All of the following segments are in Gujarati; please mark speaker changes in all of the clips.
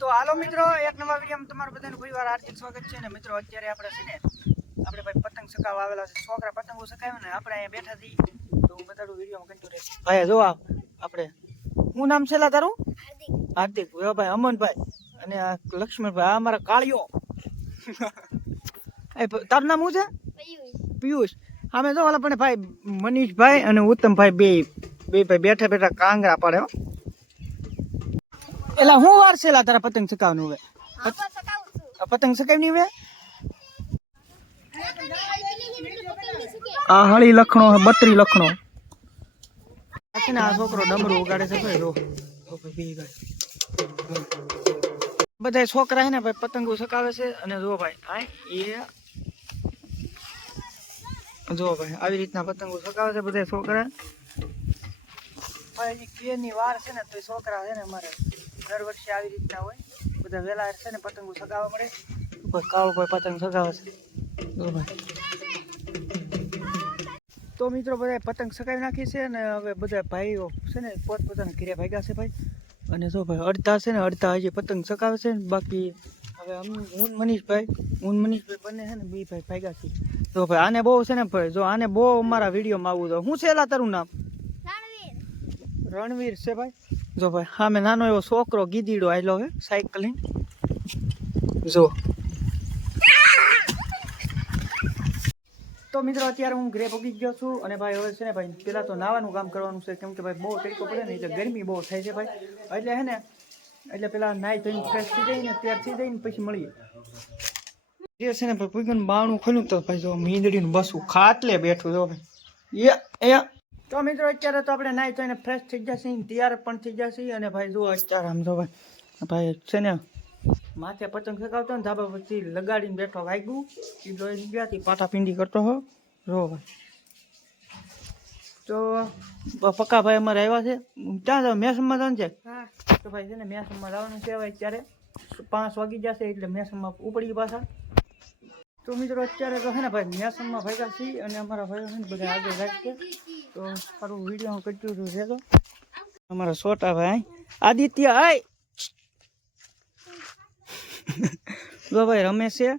Speaker 1: તો હાલો મિત્રો એક નવા વિડીયોમાં તમારું બધાનું ફરીવાર હાર્દિક સ્વાગત છે ને મિત્રો અત્યારે આપણે છે ને આપણે ભાઈ પતંગ સકાવવા આવેલા છે. છોકરા પતંગો ચગાવે ને આપણે અહીંયા બેઠા છીએ. તો હું બતાડું વિડીયોમાં કંટુ રહે ભાઈ જો આપણે હું નામ છે તારું? હાર્દિક. ભાઈ અમનભાઈ અને આ લક્ષ્મણભાઈ આ અમારા કાળિયો તારું નામ શું છે? પિયુષ. અમે જો ઓલા પણ ભાઈ મનીષભાઈ અને ઉત્તમભાઈ બે બે ભાઈ બેઠા બેઠા કાંગરા પડે હો. એલા હું વાર છે લા તારા પતંગ ચકાવવાનું હવે? આ પતંગ ચકાવી નહીં હવે? આ હળી લખણો બત્રી લખણો. આ છોકરો ડમરું ઉગાડે છે ભાઈ જો. બધા છોકરા છે ને ભાઈ પતંગો સકાવે છે. અને જો ભાઈ આ એ જો ભાઈ આવી રીતના પતંગો સકાવે છે બધા છોકરા. ભાઈ કેરની વાર છે ને તો એ છોકરા છે ને અમારે દર વર્ષે આવી રીતના હોય. બધા વહેલા છે ને પતંગો સગાવવા મળે. કોઈ કાળો કોઈ પતંગ ચગાવે છે. તો મિત્રો બધા પતંગ સગાવી નાખી છે અને હવે બધા ભાઈઓ છે ને પોત પોતાના ઘેરે ભાગ્યા છે ભાઈ. અને જો ભાઈ અડધા છે ને અડધા હજી પતંગ સગાવે છે ને બાકી હવે હું મનીષભાઈ હું મનીષભાઈ બંને છે ને બે ભાઈ ભાગ્યા છે જો ભાઈ આને બહુ છે ને ભાઈ જો આને બહુ અમારા વિડીયોમાં આવવું તો હું છે એલા તારું નામ? રણવીર છે ભાઈ? જો ભાઈ સામે નાનો એવો છોકરો ગીદીડો આવેલો હે સાયકલ જો. તો મિત્રો, અત્યારે હું ઘરે પગી ગયો છું અને ભાઈ હવે છે ને ભાઈ, પેલા તો નાવાનું કામ કરવાનું છે, કેમ કે ભાઈ બહુ તરીકો પડે ને, એટલે ગરમી બહુ થાય છે ભાઈ. એટલે હે ને, એટલે પેલા નાઈ ધોઈને ફ્રેશ થઈ જઈને, તૈયાર થઈ જઈને પછી મળીએ. જે છે ને ભાઈ પૂગન બાણું ખોલ્યું તો ભાઈ જો મીંદડીનું બસું ખાટલે બેઠું જો ભાઈ. એ એ તો મિત્રો અત્યારે તો આપણે નાહી થઈને ફ્રેશ થઈ જશે તૈયાર પણ થઈ જશે અને ભાઈ જુઓ અત્યારે આમ તો ભાઈ ભાઈ છે ને માથે પતંગ ફેંકાવતો ને ધાબા પછી લગાડીને બેઠો વાગ્યું. એ જોઈ ગયા તી પાટા પિંડી કરતો હો. જો ભાઈ. તો પક્કા ભાઈ અમારે આવ્યા છે. ક્યાં જાવ મેસમાં જવાનું છે? તો ભાઈ છે ને મેસમમાં જવાનું છે ભાઈ અત્યારે. પાંચ વાગી જશે એટલે મેસમમાં ઉપડી પાછા. તો મિત્રો અત્યારે તો છે ને ભાઈ મેસમમાં ભાગ્યા છીએ અને અમારા ભાઈઓ છે ને બધા આગળ રાખશે તો સારું વીડિયો કન્ટિન્યુ છે તો અમારા છોટા ભાઈ. આદિત્ય, આય! જો ભાઈ રમેશ છે.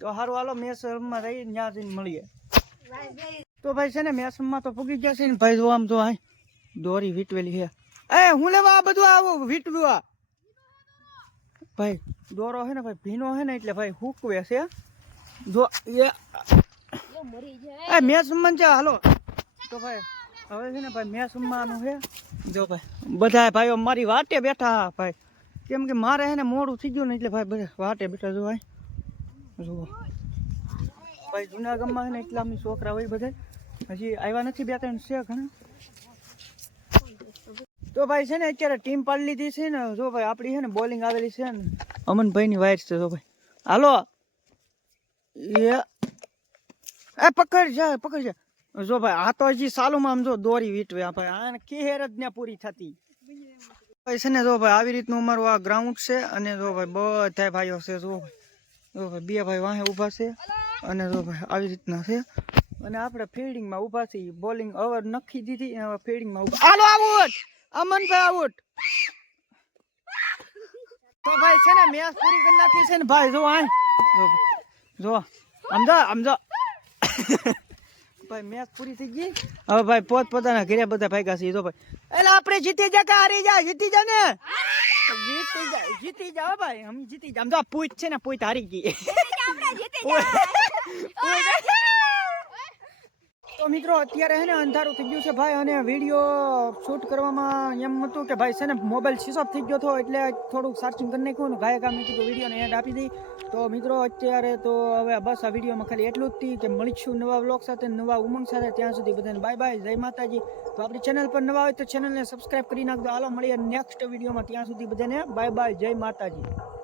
Speaker 1: તો સારું હાલો મેસ રમવા રહી ત્યાં જઈને મળીએ. તો ભાઈ છે ને, મેસમાં તો પૂગી ગયા છે ને ભાઈ, જો આમ તો હાય દોરી વીટવેલી છે. એ, હું લેવા આ બધું આવું વીટવું આ? ભાઈ, દોરો છે ને ભાઈ, ભીનો છે ને એટલે ભાઈ હુકવે છે. જો, એ મેસ રમવાનું છે, હાલો. તો ભાઈ, હવે છે ને ભાઈ મેચ સુમવાનું છે. જો ભાઈ, બધા ભાઈઓ મારી વાટે બેઠા ભાઈ. કેમ કે મારે છે ને મોડું થઈ ગયું ને એટલે ભાઈ બધા વાટે બેઠા જો ભાઈ. જુઓ. ભાઈ જૂનાગઢમાં છે ને એટલા અમે છોકરા હોય બધા. હજી આવ્યા નથી બે ત્રણ છે ઘણા. તો ભાઈ છે ને અત્યારે ટીમ પાડી લીધી છે ને. જો ભાઈ આપણી છે ને બોલિંગ આવેલી છે ને. અમનભાઈની વાઇટ છે જો ભાઈ. હાલો. એ પકડ જા પકડ જા. જો ભાઈ, આ તો હજી સાલુમાં આમ જો દોરી વીટવે આ ભાઈ આને કેહેર જ ને પૂરી થતી. છે ને જો ભાઈ, આવી રીતનું અમારું આ ગ્રાઉન્ડ છે અને જો ભાઈ બધા ભાઈઓ છે જો ભાઈ. જો ભાઈ, બે ભાઈ વાહે ઊભા છે અને જો ભાઈ, આવી રીતના છે. અને આપણે ફિલ્ડિંગમાં ઊભા છીએ. બોલિંગ ઓવર નખી દીધી અને ફિલ્ડિંગમાં ઊભા. હાલો, આઉટ! અમનભાઈ, આઉટ! તો ભાઈ છે ને મેચ પૂરી કરી નાખી છે ને ભાઈ, જો આ જો. જો સમજો સમજો ભાઈ મેચ પૂરી થઈ ગઈ? હવે ભાઈ પોત પોતાના ઘરે બધા ભાગ્યા છે તો ભાઈ એટલે આપણે જીતી જા કે હારી જા? જીતી જા ને? જીતી જા જીતી જા ભાઈ અમે જીતી જા. સમજો પૂછ છે ને પૂછ હારી ગઈ. તો મિત્રો, અત્યારે છે ને અંધારું થઈ ગયું છે ભાઈ અને વીડિયો શૂટ કરવામાં એમ હતું કે ભાઈ છે ને મોબાઈલ સ્વિચ થઈ ગયો હતો એટલે થોડુંક સાર્ચિંગ કરી નાખ્યું ને ગાયક મેં કીધું વિડીયોને એડ આપી દઈ તો મિત્રો, અત્યારે તો હવે બસ આ વિડીયોમાં ખાલી એટલું જ કે મળીશું નવા બ્લોગ સાથે, નવા ઉમંગ સાથે. ત્યાં સુધી બધાને બાય બાય જય માતાજી. તો આપણી ચેનલ પર નવા હોય તો ચેનલને સબસ્ક્રાઈબ કરી નાખજો. હાલો, મળીએ નેક્સ્ટ વિડીયોમાં ત્યાં સુધી બધાને બાય બાય જય માતાજી.